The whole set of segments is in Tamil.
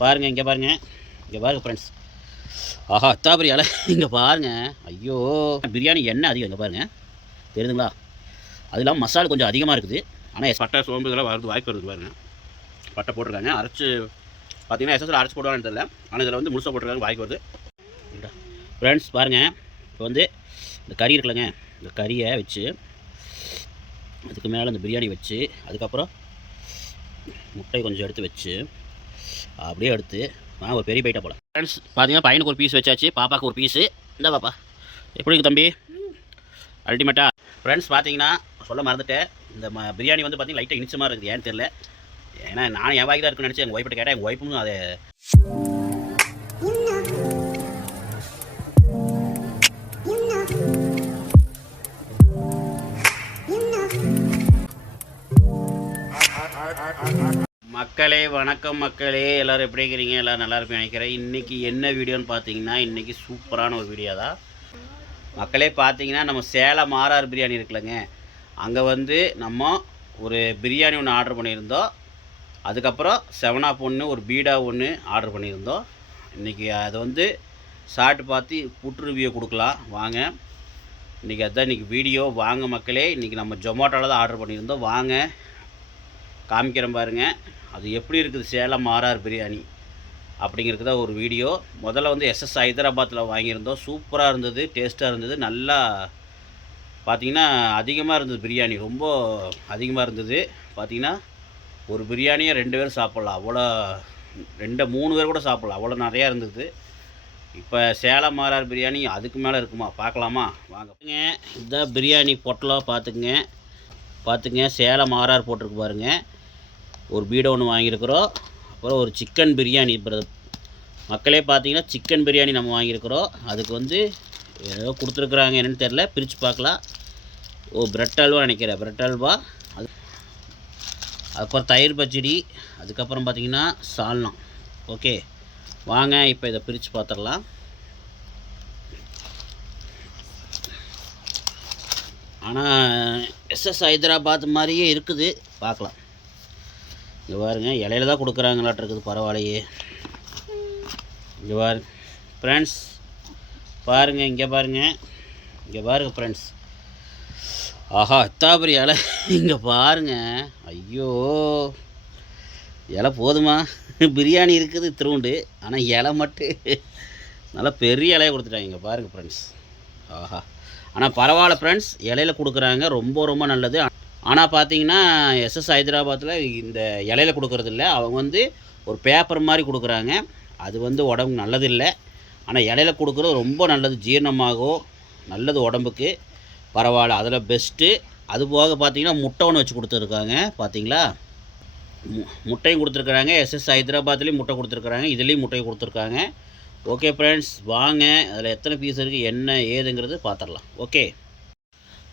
பாருங்கள், இங்கே பாருங்கள், இங்கே பாருங்கள் ஃப்ரெண்ட்ஸ். ஆஹா அத்தாபரி அலை இங்கே பாருங்கள். ஐயோ, பிரியாணி எண்ணெய் அதிகம் இங்கே பாருங்கள், தெரியுதுங்களா? அது இல்லாமல் மசாலா கொஞ்சம் அதிகமாக இருக்குது. ஆனால் பட்டை சோம்பு இதெல்லாம் வரது வாய்ப்பு வருது பாருங்கள். பட்டை போட்டிருக்காங்க, அரைச்சி பார்த்தீங்கன்னா எஸ்எஸ்ல அரைச்சி போடுவான்னு தெரியல. ஆனால் இதில் வந்து முழுசாக போட்டிருக்காங்க, வாய்க்கு வருது ஃப்ரெண்ட்ஸ். பாருங்கள், இப்போ வந்து இந்த கறி இருக்குல்லங்க, இந்த கறியை வச்சு அதுக்கு மேலே இந்த பிரியாணி வச்சு அதுக்கப்புறம் முட்டை கொஞ்சம் எடுத்து வச்சு அப்படியே எடுத்து ஒரு பெரிய பைட்டை போல ஃப்ரெண்ட்ஸ். பார்த்தீங்கன்னா பையனுக்கு ஒரு பீஸ் வச்சாச்சு, பாப்பாவுக்கு ஒரு பீஸு. இந்த பாப்பா எப்படி இருக்குது தம்பி? அல்டிமேட்டா ஃப்ரெண்ட்ஸ். பார்த்தீங்கன்னா சொல்ல மறந்துட்டேன், இந்த பிரியாணி வந்து பார்த்தீங்கன்னா லைட்டாக இனிச்ச மாதிரி இருக்குது, ஏன்னு தெரியல. ஏன்னா நான் என் வாய்க்கு தான் இருக்குன்னு நினச்சி எங்கள் ஒய்ஃப்கிட்ட கேட்டேன். எங்கள் ஒய்ஃபும் அதை மக்களே வணக்கம் மக்களே, எல்லோரும் எப்படி இருக்கிறீங்க? எல்லோரும் நல்லா இருப்பேன் நினைக்கிறேன். இன்றைக்கி என்ன வீடியோன்னு பார்த்தீங்கன்னா, இன்றைக்கி சூப்பரான ஒரு வீடியோ தான் மக்களே. பார்த்தீங்கன்னா நம்ம சேலம் ஆர்ஆர் பிரியாணி இருக்குல்லங்க, அங்கே வந்து நம்ம ஒரு பிரியாணி ஒன்று ஆர்டர் பண்ணியிருந்தோம். அதுக்கப்புறம் 7up ஒன்று, ஒரு பீடா ஒன்று ஆர்டர் பண்ணியிருந்தோம். இன்றைக்கி அதை வந்து சாப்பிட்டு பார்த்து புட்டு ரிவ்யூ கொடுக்கலாம் வாங்க. இன்றைக்கி அதுதான் இன்றைக்கி வீடியோ. வாங்க மக்களே, இன்றைக்கி நம்ம ஜொமேட்டோவில் தான் ஆர்டர் பண்ணியிருந்தோம். வாங்க காமிக்கிறேன் பாருங்கள், அது எப்படி இருக்குது சேலம் ஆர்ஆர் பிரியாணி அப்படிங்கிறது தான் ஒரு வீடியோ. முதல்ல வந்து எஸ்எஸ் ஹைதராபாத்தில் வாங்கியிருந்தோம். சூப்பராக இருந்தது, டேஸ்ட்டாக இருந்தது. நல்லா பார்த்திங்கன்னா அதிகமாக இருந்தது பிரியாணி, ரொம்ப அதிகமாக இருந்தது. பார்த்திங்கன்னா ஒரு பிரியாணியை 2 பேர் சாப்பிட்லாம், அவ்வளோ 3 பேர் கூட சாப்பிட்லாம், அவ்வளோ நிறையா இருந்தது. இப்போ சேலம் ஆர்ஆர் பிரியாணி அதுக்கு மேலே இருக்குமா, பார்க்கலாமா வாங்க. இதுதான் பிரியாணி பொட்டலம், பார்த்துங்க சேலம் ஆர்ஆர் போட்டிருக்கு பாருங்கள். ஒரு பீடோ ஒன்று வாங்கியிருக்கிறோம். அப்புறம் ஒரு சிக்கன் பிரியாணி மக்களே. பார்த்தீங்கன்னா சிக்கன் பிரியாணி நம்ம வாங்கியிருக்கிறோம். அதுக்கு வந்து ஏதோ கொடுத்துருக்குறாங்க, என்னென்னு தெரில, பிரித்து பார்க்கலாம். பிரெட் அல்வா நினைக்கிறேன், பிரெட் அல்வா. அப்புறம் தயிர் பச்சடி, அதுக்கப்புறம் பார்த்திங்கன்னா சால்னா. ஓகே வாங்க இப்போ இதை பிரித்து பார்த்துடலாம். ஆனால் எஸ்எஸ் ஹைதராபாத் மாதிரியே இருக்குது, பார்க்கலாம். இங்கே பாருங்க, இலையில தான் கொடுக்குறாங்களாட்டு இருக்குது, பரவாயில்லையே. இங்கே பாருங்க ஃப்ரெண்ட்ஸ், பாருங்கள், இங்கே பாருங்கள் ஃப்ரெண்ட்ஸ். ஆஹா அத்தாபரி இலை இங்கே பாருங்கள். ஐயோ, இலை போதுமா? பிரியாணி இருக்குது திருவுண்டு, ஆனால் இலை மட்டும் நல்லா பெரிய இலையை கொடுத்துட்டாங்க. இங்கே பாருங்கள் ஃப்ரெண்ட்ஸ். ஆஹா, ஆனால் பரவாயில்ல ஃப்ரெண்ட்ஸ், இலையில கொடுக்குறாங்க, ரொம்ப ரொம்ப நல்லது. ஆனால் பார்த்தீங்கன்னா எஸ்எஸ் ஹைதராபாத்தில் இந்த இலையில கொடுக்குறது இல்லை, அவங்க வந்து ஒரு பேப்பர் மாதிரி கொடுக்குறாங்க. அது வந்து உடம்புக்கு நல்லதில்லை. ஆனால் இலையில கொடுக்குறது ரொம்ப நல்லது, ஜீரணமாகும், நல்லது உடம்புக்கு, பரவாயில்ல, அதில் பெஸ்ட்டு. அது போக பார்த்தீங்கன்னா முட்டை ஒன்று வச்சு கொடுத்துருக்காங்க, பார்த்தீங்களா? முட்டையும் கொடுத்துருக்குறாங்க. எஸ்எஸ் ஹைதராபாத்லேயும் முட்டை கொடுத்துருக்குறாங்க, இதுலேயும் முட்டையை கொடுத்துருக்காங்க. ஓகே ஃப்ரெண்ட்ஸ், வாங்க அதில் எத்தனை பீஸ் இருக்குது என்ன ஏதுங்கிறது பார்த்துடலாம். ஓகே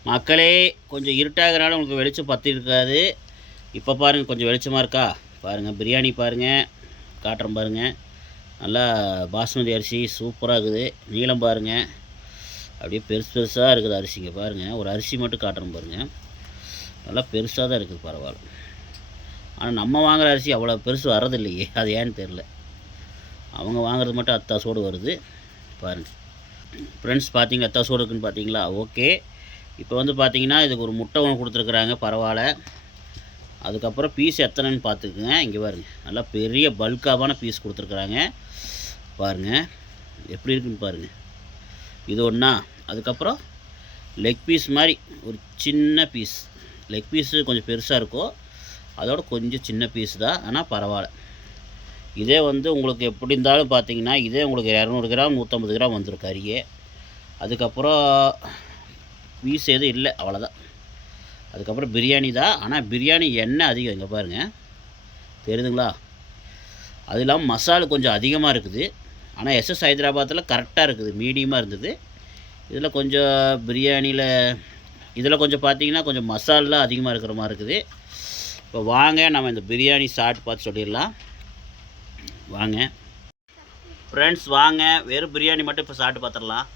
மக்களே, கொஞ்சம் இருட்டாகிறனால உங்களுக்கு வெளிச்சம் பற்றி இருக்காது. இப்போ பாருங்கள், கொஞ்சம் வெளிச்சமாக இருக்கா பாருங்கள். பிரியாணி பாருங்கள், காட்டுறேன் பாருங்கள். நல்லா பாஸ்மதி அரிசி சூப்பராக இருக்குது. நீளம் பாருங்கள், அப்படியே பெருசாக இருக்குது அரிசிங்க பாருங்கள். ஒரு அரிசி மட்டும் காட்டுறேன் பாருங்கள், நல்லா பெருசாக தான் இருக்குது, பரவாயில்ல. ஆனால் நம்ம வாங்குகிற அரிசி அவ்வளோ பெருசு வரதில்லையே, அது ஏன்னு தெரில. அவங்க வாங்குறது மட்டும் அத்தாசோடு வருது பாருங்கள் ஃப்ரெண்ட்ஸ். பார்த்தீங்க அத்தாசோடு இருக்குதுன்னு பார்த்தீங்களா? ஓகே, இப்போ வந்து பார்த்தீங்கன்னா இதுக்கு ஒரு முட்டை ஒன்று கொடுத்துருக்குறாங்க, பரவாயில்ல. அதுக்கப்புறம் பீஸ் எத்தனைன்னு பார்த்துக்குங்க. இங்கே பாருங்கள், நல்லா பெரிய பல்காவான பீஸ் கொடுத்துருக்குறாங்க பாருங்கள், எப்படி இருக்குன்னு பாருங்கள். இது ஒன்றா. அதுக்கப்புறம் லெக் பீஸ் மாதிரி ஒரு சின்ன பீஸ், லெக் பீஸு கொஞ்சம் பெருசாக இருக்கும், அதோட கொஞ்சம் சின்ன பீஸ் தான், ஆனால் பரவாயில்ல. இதே வந்து உங்களுக்கு எப்படி இருந்தாலும் பார்த்தீங்கன்னா இதே உங்களுக்கு 200 கிராம் 150 கிராம் வந்துடும் கறியே. அதுக்கப்புறம் பீஸ் எதுவும் இல்லை, அவ்வளோதான். அதுக்கப்புறம் பிரியாணி தான், ஆனால் பிரியாணி எண்ணெய் அதிகம், இங்கே பாருங்கள், தெரியுதுங்களா? அது இல்லாமல் மசாலா கொஞ்சம் அதிகமாக இருக்குது. ஆனால் எஸ்எஸ் ஹைதராபாத்தில் கரெக்டாக இருக்குது, மீடியமாக இருந்தது. இதில் கொஞ்சம் பிரியாணியில் இதில் கொஞ்சம் பார்த்தீங்கன்னா கொஞ்சம் மசாலா அதிகமாக இருக்கிற மாதிரி இருக்குது. இப்போ வாங்க நம்ம இந்த பிரியாணி சாப்பிட்டு பார்த்து சொல்லிடலாம் வாங்க ஃப்ரெண்ட்ஸ். வாங்க வெறும் பிரியாணி மட்டும் இப்போ சாப்பிட்டு பார்த்துடலாம்.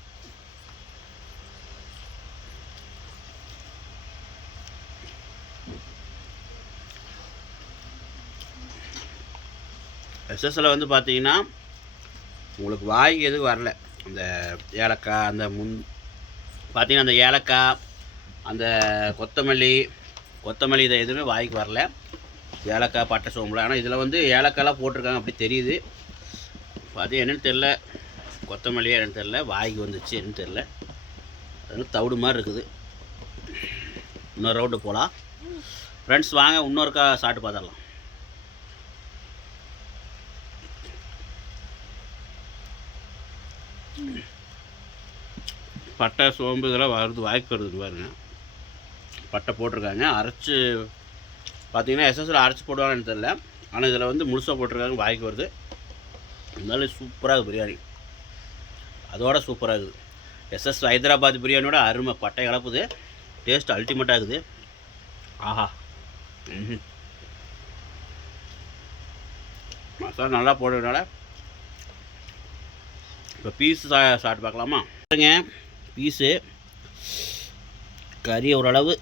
எஸ்எஸ்ஸில் வந்து பார்த்தீங்கன்னா உங்களுக்கு வாய்க்கு எதுவும் வரல. அந்த ஏலக்காய் அந்த பார்த்தீங்கன்னா அந்த ஏலக்காய் அந்த கொத்தமல்லி இதை எதுவுமே வாய்க்கு வரல. ஏலக்காய் பட்டை சோம்புல. ஆனால் இதில் வந்து ஏலக்காய்லாம் போட்டிருக்காங்க, அப்படி தெரியுது. அது என்னென்னு தெரில, கொத்தமல்லியே என்னென்னு தெரில, வாய்க்கு வந்துச்சு என்னென்னு தெரில. அதனால் தவிடு மாதிரி இருக்குது. இன்னொரு ரவுண்டு போகலாம் ஃப்ரெண்ட்ஸ். வாங்க இன்னொருக்கா சாப்பிட்டு பார்த்துடலாம். பட்டை சோம்பு இதெல்லாம் வருது, வாய்க்கு வருது பாருங்க. பட்டை போட்டிருக்காங்க, அரைச்சி பார்த்தீங்கன்னா எஸ்எஸ்ஸில் அரைச்சி போடுவாங்கன்னு தெரில. ஆனால் இதில் வந்து முழுசாக போட்டிருக்காங்க, வாய்க்கு வருது. இருந்தாலும் சூப்பராக பிரியாணி, அதோட சூப்பராக இருக்குது. எஸ்எஸ் ஹைதராபாத் பிரியாணியோட அருமை. பட்டை கலப்புது, டேஸ்ட் அல்டிமேட்டாக இருக்குது. ஆஹா, மசாலா நல்லா போடுறதுனால. இப்போ பீஸு சாப்பிட்டு பார்க்கலாமா? பீஸு கறி ஓரளவு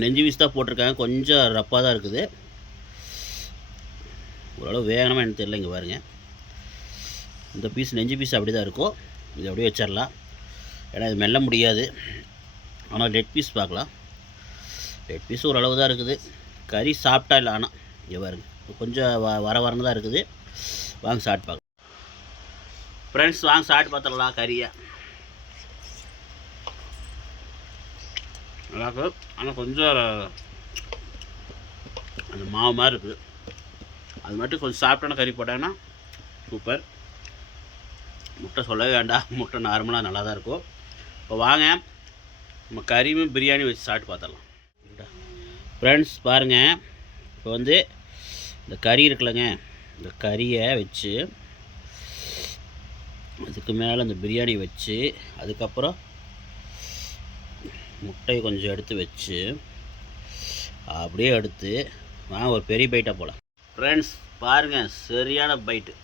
நெஞ்சு பீஸ் தான் போட்டிருக்காங்க, கொஞ்சம் ரப்பாக தான் இருக்குது. ஓரளவு வேகனமாக எனக்கு தெரியல. இங்கே பாருங்கள், இந்த பீஸ் நெஞ்சு பீஸ் அப்படி தான் இருக்கும். இது அப்படியே வச்சிடலாம், ஏன்னா இது மெல்ல முடியாது. ஆனால் லெட் பீஸ் பார்க்கலாம். லெட் பீஸ் ஓரளவு தான் இருக்குது. கறி சாப்பிட்டா இல்லை, ஆனால் இங்கே பாருங்க கொஞ்சம் வரன்னு தான் இருக்குது. வாங்க சாப்பிட்டு பார்க்கலாம் ஃப்ரெண்ட்ஸ், வாங்க சாப்பிட்டு பார்த்துடலாம் கறியை. நல்லாயிருக்கு, ஆனால் கொஞ்சம் அந்த மாவு மாதிரி இருக்குது. அது மட்டும் கொஞ்சம் சாப்பிட்டோன்னா கறி போட்டாங்கன்னா சூப்பர். முட்டை சொல்லவே வேண்டாம், முட்டை நார்மலாக நல்லா தான் இருக்கும். இப்போ வாங்க நம்ம கறியும் பிரியாணி வச்சு சாப்பிட்டு பார்த்துடலாம் ஃப்ரெண்ட்ஸ். பாருங்கள், இப்போ வந்து இந்த கறி இருக்குல்லங்க, இந்த கறியை வச்சு அதுக்கு மேலே இந்த பிரியாணி வச்சு, அதுக்கப்புறம் முட்டையை கொஞ்சம் எடுத்து வச்சு அப்படியே எடுத்து வாங்க ஒரு பெரிய பைட்டாக போகலாம் ஃப்ரெண்ட்ஸ். பாருங்கள், சரியான பைட்டு.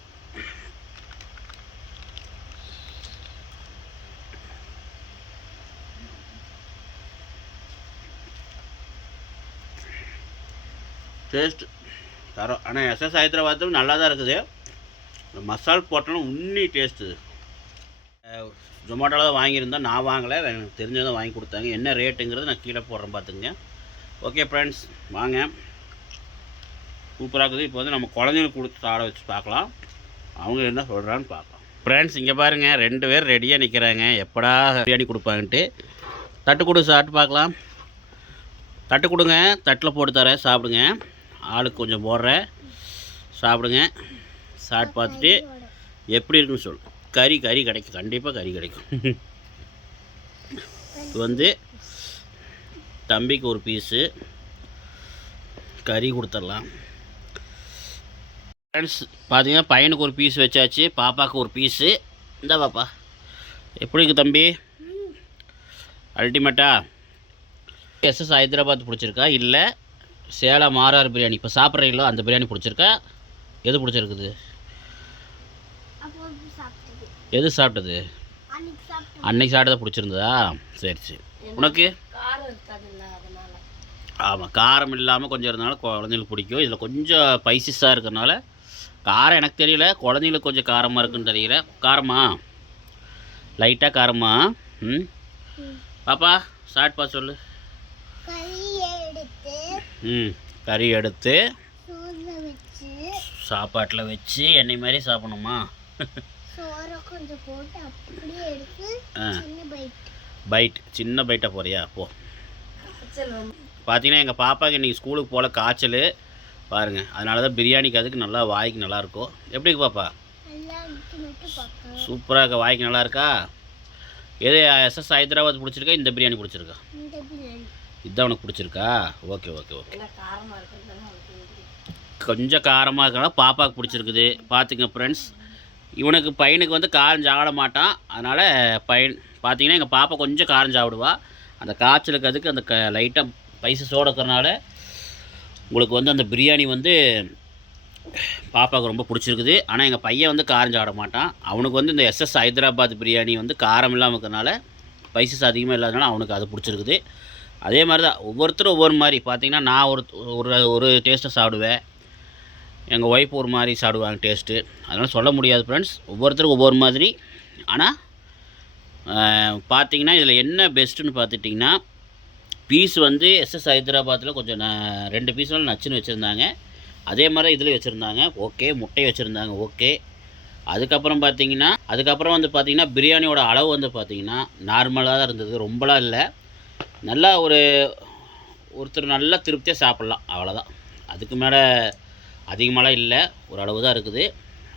டேஸ்ட் தரோம். ஆனால் எஸ்எஸ் ஹைதராபாத்தும் நல்லா தான் இருக்குது. இந்த மசால் போட்டாலும் உன்னி டேஸ்ட்டு. ஜொமேட்டோவில் தான் வாங்கியிருந்தேன், நான் வாங்கலை, எனக்கு தெரிஞ்சதான் வாங்கி கொடுத்தாங்க. என்ன ரேட்டுங்கிறது நான் கீழே போடுறேன் பார்த்துங்க. ஓகே ஃப்ரெண்ட்ஸ், வாங்க. சூப்பராக இருக்குது. இப்போ வந்து நம்ம குழந்தைங்களுக்கு கொடுத்து சாட வச்சு பார்க்கலாம், அவங்க என்ன சொல்கிறான்னு பார்க்கலாம் ஃப்ரெண்ட்ஸ். இங்கே பாருங்கள், 2 பேர் ரெடியாக நிற்கிறாங்க, எப்படா பிரியாணி கொடுப்பாங்கன்ட்டு. தட்டு கொடு, சாப்பிட்டு பார்க்கலாம். தட்டு கொடுங்க, தட்டில் போட்டு தரேன், சாப்பிடுங்க. ஆளுக்கு கொஞ்சம் போடுறேன், சாப்பிடுங்க. சாப்பிட்டு பார்த்துட்டு எப்படி இருக்குன்னு சொல்லு. கறி கிடைக்கும், கண்டிப்பாக கறி கிடைக்கும். இது வந்து தம்பிக்கு ஒரு பீஸு கறி கொடுத்துடலாம் ஃப்ரெண்ட்ஸ். பார்த்தீங்கன்னா பையனுக்கு ஒரு பீஸ் வச்சாச்சு, பாப்பாவுக்கு ஒரு பீஸு. இந்த பாப்பா எப்படி இருக்குது தம்பி? அல்டிமேட்டா? எஸ்எஸ் ஹைதராபாத் பிடிச்சிருக்கா, இல்லை சேலம் ஆர்ஆர் பிரியாணி இப்போ சாப்பிட்றீங்களோ அந்த பிரியாணி பிடிச்சிருக்கா? எது பிடிச்சிருக்குது? எது சாப்பிட்டது? அன்னைக்கு சாப்பிட்டதை பிடிச்சிருந்ததா? சரி சரி. உனக்கு? ஆமாம், காரம் இல்லாமல் கொஞ்சம் இருந்தனால குழந்தைங்களுக்கு பிடிக்கும். இதில் கொஞ்சம் ஸ்பைசஸாக இருக்கிறனால காரம் எனக்கு தெரியல, குழந்தைங்களுக்கு கொஞ்சம் காரமாக இருக்குன்னு தெரியல. காரமா? லைட்டாக காரமா? பாப்பா சாப்பிட்பா சொல்லு. கறி எடுத்து சாப்பாட்டில் வச்சு எண்ணெய் மாதிரி சாப்பிடணுமா? பைட், சின்ன பைட்டாக போறியா? போ. பார்த்தீங்கன்னா எங்கள் பாப்பாவுக்கு இன்றைக்கி ஸ்கூலுக்கு போகல, காய்ச்சல் பாருங்கள். அதனால தான் பிரியாணிக்கு அதுக்கு நல்லா வாய்க்கு நல்லாயிருக்கும். எப்படி பாப்பா? சூப்பராக இருக்கா, வாய்க்கு நல்லா இருக்கா? எது எஸ்எஸ் ஹைதராபாத் பிடிச்சிருக்கா, இந்த பிரியாணி பிடிச்சிருக்கா? இதுதான் உனக்கு பிடிச்சிருக்கா? Okay okay okay. கொஞ்சம் காரமாக இருக்கனால பாப்பாவுக்கு பிடிச்சிருக்குது. பார்த்துங்க ஃப்ரெண்ட்ஸ், இவனுக்கு பையனுக்கு வந்து காரம் சாப்பிட மாட்டான். அதனால் பையன் பார்த்தீங்கன்னா எங்கள் பாப்பா கொஞ்சம் காரம் சாப்பிடுவா. அந்த காய்ச்சலுக்கு அதுக்கு அந்த லைட்டாக ஸ்பைசஸோடு இருக்கிறனால உங்களுக்கு வந்து அந்த பிரியாணி வந்து பாப்பாவுக்கு ரொம்ப பிடிச்சிருக்குது. ஆனால் எங்கள் பையன் வந்து காரம் சாப்பிட மாட்டான். அவனுக்கு வந்து இந்த எஸ்எஸ் ஹைதராபாத் பிரியாணி வந்து காரம் இல்லாமல் இருக்கிறனால, ஸ்பைசஸ் அதிகமாக இல்லாதனால அவனுக்கு அது பிடிச்சிருக்குது. அதே மாதிரி தான் ஒவ்வொருத்தரும் ஒவ்வொரு மாதிரி. பார்த்தீங்கன்னா நான் ஒரு டேஸ்ட்டை சாப்பிடுவேன், எங்கள் ஒய்ஃப் ஒரு மாதிரி சாப்பிடுவாங்க டேஸ்ட்டு, அதனால் சொல்ல முடியாது ஃப்ரெண்ட்ஸ், ஒவ்வொருத்தருக்கும் ஒவ்வொரு மாதிரி. ஆனால் பார்த்தீங்கன்னா இதில் என்ன பெஸ்ட்டுன்னு பார்த்துட்டிங்கன்னா, பீஸ் வந்து எஸ்எஸ் ஹைதராபாத்தில் கொஞ்சம் 2 பீஸ் நச்சுன்னு வச்சுருந்தாங்க. அதே மாதிரி இதில் வச்சுருந்தாங்க. ஓகே, முட்டை வச்சுருந்தாங்க. ஓகே. அதுக்கப்புறம் வந்து பார்த்திங்கன்னா பிரியாணியோட அளவு வந்து பார்த்திங்கன்னா நார்மலாக தான் இருந்தது, ரொம்பலாம் இல்லை. நல்லா ஒருத்தர் நல்லா திருப்தியாக சாப்பிட்லாம், அவ்வளோதான். அதுக்கு மேலே அதிகமாகலாம் இல்லை, ஒரு அளவு தான் இருக்குது.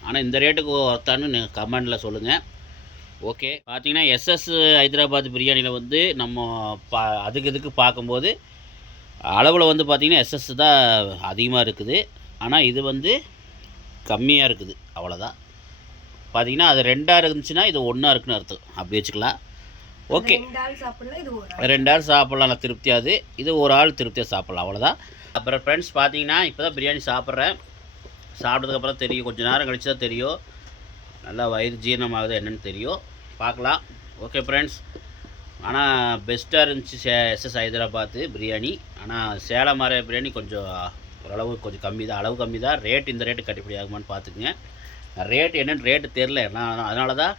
ஆனால் இந்த ரேட்டுக்கு ஒருத்தான்னு கமெண்டில் சொல்லுங்கள். ஓகே, பார்த்திங்கன்னா எஸ்எஸ் ஹைதராபாத் பிரியாணியில் வந்து நம்ம இதுக்கு பார்க்கும்போது அளவில் வந்து பார்த்திங்கன்னா எஸ்எஸ் தான் அதிகமாக இருக்குது. ஆனால் இது வந்து கம்மியாக இருக்குது, அவ்வளோதான். பார்த்திங்கன்னா அது 2ஆக இருந்துச்சுன்னா இது 1ஆக இருக்குன்னு அர்த்தம், அப்படி வச்சுக்கலாம். ஓகே, 2 ஆள் சாப்பிட்லாம், நல்லா திருப்தியாது. இது ஒரு ஆள் திருப்தியாக சாப்பிட்லாம், அவ்வளோதான். அப்புறம் ஃப்ரெண்ட்ஸ் பார்த்தீங்கன்னா இப்போ தான் பிரியாணி சாப்பிட்றேன். சாப்பிட்டதுக்கப்புறம் தெரியும், கொஞ்சம் நேரம் கழிச்சு தான் தெரியும் நல்லா வயிறு ஜீரணமாகுது என்னென்னு தெரியும், பார்க்கலாம். ஓகே ஃப்ரெண்ட்ஸ், ஆனால் பெஸ்ட்டாக இருந்துச்சு எஸ்எஸ் ஹைதராபாத் பிரியாணி. ஆனால் சேலம் மாற பிரியாணி கொஞ்சம் ஓரளவு கொஞ்சம் கம்மி தான், அளவு கம்மி தான். ரேட் இந்த ரேட்டு கட்டுப்படி ஆகுமான்னு பார்த்துக்குங்க. ரேட்டு என்னென்னு ரேட்டு தெரில, அதனால தான்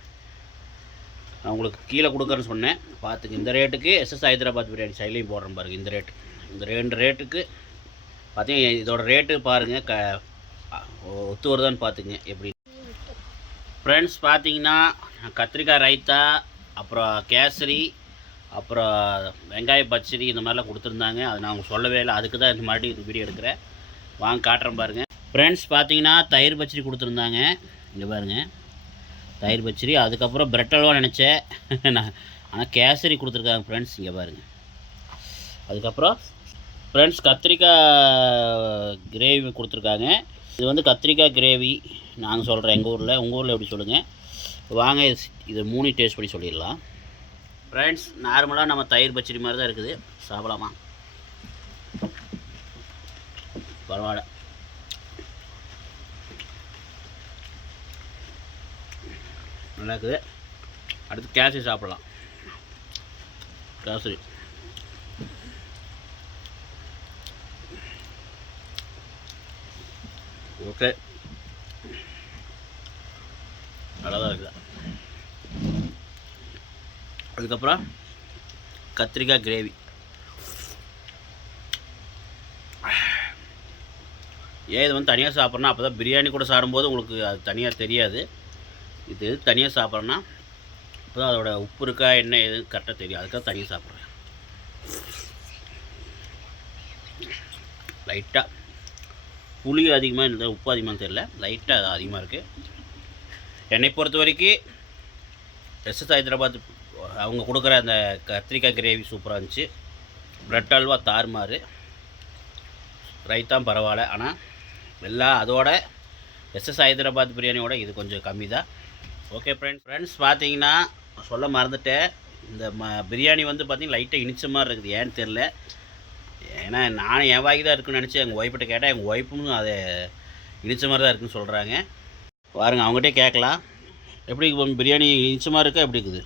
நான் உங்களுக்கு கீழே கொடுக்குறேன்னு சொன்னேன். பார்த்துங்க, இந்த ரேட்டுக்கு எஸ்எஸ் ஹைதராபாத் பிரியாணி சைட்லையும் போடுறேன் பாருங்கள். இந்த ரேட்டு, இந்த 2 ரேட்டுக்கு பார்த்தீங்கன்னா இதோட ரேட்டு பாருங்கள், ஒத்து வருதான்னு பார்த்துங்க எப்படி. ஃப்ரெண்ட்ஸ் பார்த்தீங்கன்னா கத்திரிக்காய் ரைத்தா, அப்புறம் கேசரி, அப்புறம் வெங்காய பச்சடி, இந்த மாதிரிலாம் கொடுத்துருந்தாங்க. அது நான் அவங்க சொல்லவே இல்லை, அதுக்கு தான் இந்த மாதிரி இந்த வீடியோ எடுக்கிறேன். வாங்க காட்டுறேன் பாருங்கள். ஃப்ரெண்ட்ஸ் பார்த்தீங்கன்னா தயிர் பச்சடி கொடுத்துருந்தாங்க, இங்கே பாருங்கள் தயிர் பச்சடி. அதுக்கப்புறம் பிரெட் அல்வா நினச்சேன், ஆனால் கேசரி கொடுத்துருக்காங்க ஃப்ரெண்ட்ஸ், இங்கே பாருங்கள். அதுக்கப்புறம் ஃப்ரெண்ட்ஸ் கத்திரிக்காய் கிரேவி கொடுத்துருக்காங்க. இது வந்து கத்திரிக்காய் கிரேவி நாங்கள் சொல்கிறேன் எங்கள் ஊரில், உங்கள் ஊரில் எப்படி சொல்லுங்கள். வாங்க இது 3 டேஸ்ட் பண்ணி சொல்லிடலாம். ஃப்ரெண்ட்ஸ் நார்மலாக நம்ம தயிர் பச்சடி மாதிரி தான் இருக்குது, சாப்பிடலாமா? பரவாயில்ல, நல்லா இருக்குது. அடுத்து கேசரி சாப்பிட்லாம். கேசரி ஓகே, நல்லா தான் இருக்குது. அதுக்கப்புறம் கத்திரிக்காய் கிரேவி, இது வந்து தனியாக சாப்பிட்றேன்னா அப்போ தான் பிரியாணி கூட சாப்பிடும்போது உங்களுக்கு அது தனியாக தெரியாது. இது தனியாக சாப்பிட்றேன்னா அப்போ தான் அதோட உப்பு இருக்கா என்ன எது கரெக்டாக தெரியும், அதுக்காக தனியாக சாப்பிட்றேன். லைட்டாக புளி அதிகமாக இல்லை, உப்பு அதிகமாக தெரியல, லைட்டாக அது அதிகமாக இருக்குது. என்னை பொறுத்த வரைக்கும் எஸ்எஸ் ஹைதராபாத் அவங்க கொடுக்குற அந்த கத்திரிக்காய் கிரேவி சூப்பராக இருந்துச்சு. பிரெட் அல்வா தாறுமாறு, ரைத்தான் பரவாயில்ல. ஆனால் அதோட எஸ்எஸ் ஹைதராபாத் பிரியாணியோட இது கொஞ்சம் கம்மி தான். ஓகே ஃப்ரெண்ட்ஸ் பார்த்தீங்கன்னா சொல்ல மறந்துட்டேன், இந்த பிரியாணி வந்து பார்த்திங்கன்னா லைட்டாக இனிச்ச மாதிரி இருக்குது, ஏன்னு தெரில. ஏன்னா நானும் என் வாங்கி தான் இருக்குன்னு நினச்சி எங்கள் ஒய்ஃப்கிட்ட கேட்டால் எங்கள் ஒய்ஃபும் அதை இனிச்ச மாதிரி தான் இருக்குதுன்னு சொல்கிறாங்க. பாருங்க, அவங்ககிட்டே கேட்கலாம், எப்படி பிரியாணி இனிச்ச மாதிரி இருக்கா, எப்படி இருக்குது?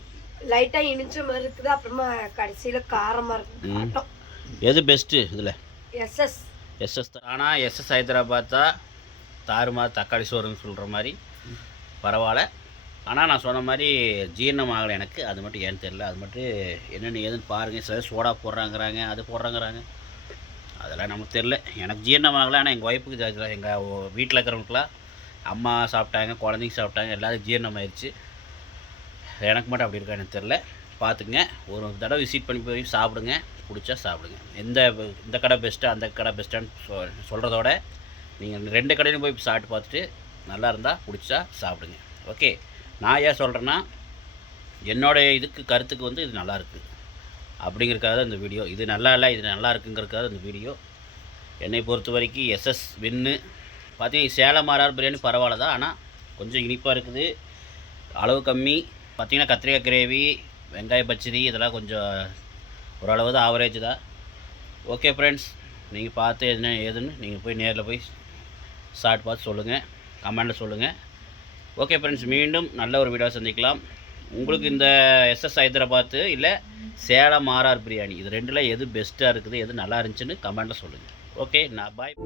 லைட்டாக இனிச்ச மாதிரி இருக்குது, அப்புறமா கடைசியில் காரமாக இருக்குது. எது பெஸ்ட்டு இதில்? எஸ்எஸ் தான். ஆனால் எஸ்எஸ் ஹைதராபாத் தான் தாறுமாறு தக்காளி சோறுன்னு சொல்கிற மாதிரி பரவாயில்ல. ஆனால் நான் சொன்ன மாதிரி ஜீரணம் ஆகலை எனக்கு, அது மட்டும் ஏன்னு தெரில. அது மட்டும் என்னென்னு ஏதுன்னு பாருங்கள். சில சோடா போடுறாங்கிறாங்க, அது போடுறாங்கிறாங்க, அதெல்லாம் நமக்கு தெரில. எனக்கு ஜீரணம் ஆகலை. ஆனால் எங்கள் ஒய்ஃபுக்கு, எங்கள் வீட்டில் இருக்கிறவங்களுக்குலாம் அம்மா சாப்பிட்டாங்க, குழந்தைங்க சாப்பிட்டாங்க, எல்லாரும் ஜீரணம் ஆயிடுச்சு. எனக்கு மட்டும் அப்படி இருக்கா எனக்கு தெரில. பார்த்துங்க, ஒரு தடவை விசிட் பண்ணி போய் சாப்பிடுங்க, பிடிச்சா சாப்பிடுங்க. இந்த கடை பெஸ்ட்டாக அந்த கடை பெஸ்ட்டான்னு சொல்கிறதோட நீங்கள் 2 கடையிலும் போய் சாப்பிட்டு பார்த்துட்டு நல்லா இருந்தால் பிடிச்சா சாப்பிடுங்க. ஓகே, நான் ஏன் சொல்கிறேன்னா என்னோடய கருத்துக்கு வந்து இது நல்லாயிருக்கு அப்படிங்கிறக்காக தான் இந்த வீடியோ. இது நல்லா இல்லை, இது நல்லா இருக்குங்கிறதுக்காக இந்த வீடியோ. என்னை பொறுத்த வரைக்கும் எஸ்எஸ் வின்னு. பார்த்தீங்கன்னா சேலம் மாறார் பிரியாணி பரவாயில்ல தான், ஆனால் கொஞ்சம் இனிப்பாக இருக்குது, அளவு கம்மி. பார்த்திங்கன்னா கத்திரிக்காய் கிரேவி, வெங்காய பச்சடி இதெல்லாம் கொஞ்சம் ஓரளவு தான், ஆவரேஜ் தான். ஓகே ஃப்ரெண்ட்ஸ், நீங்கள் பார்த்து என்ன ஏதுன்னு நீங்கள் போய் நேரில் போய் சாப்பிட்டு பார்த்து சொல்லுங்கள், கமெண்டில் சொல்லுங்கள். ஓகே ஃப்ரெண்ட்ஸ், மீண்டும் நல்ல ஒரு வீடியோ சந்திக்கலாம். உங்களுக்கு இந்த எஸ்எஸ் ஹைதராபாத் இல்லை சேலம் மாறார் பிரியாணி, இது 2ல் எது பெஸ்ட்டாக இருக்குது, எது நல்லா இருந்துச்சுன்னு கமெண்டில் சொல்லுங்கள். ஓகே, நான் பாய்.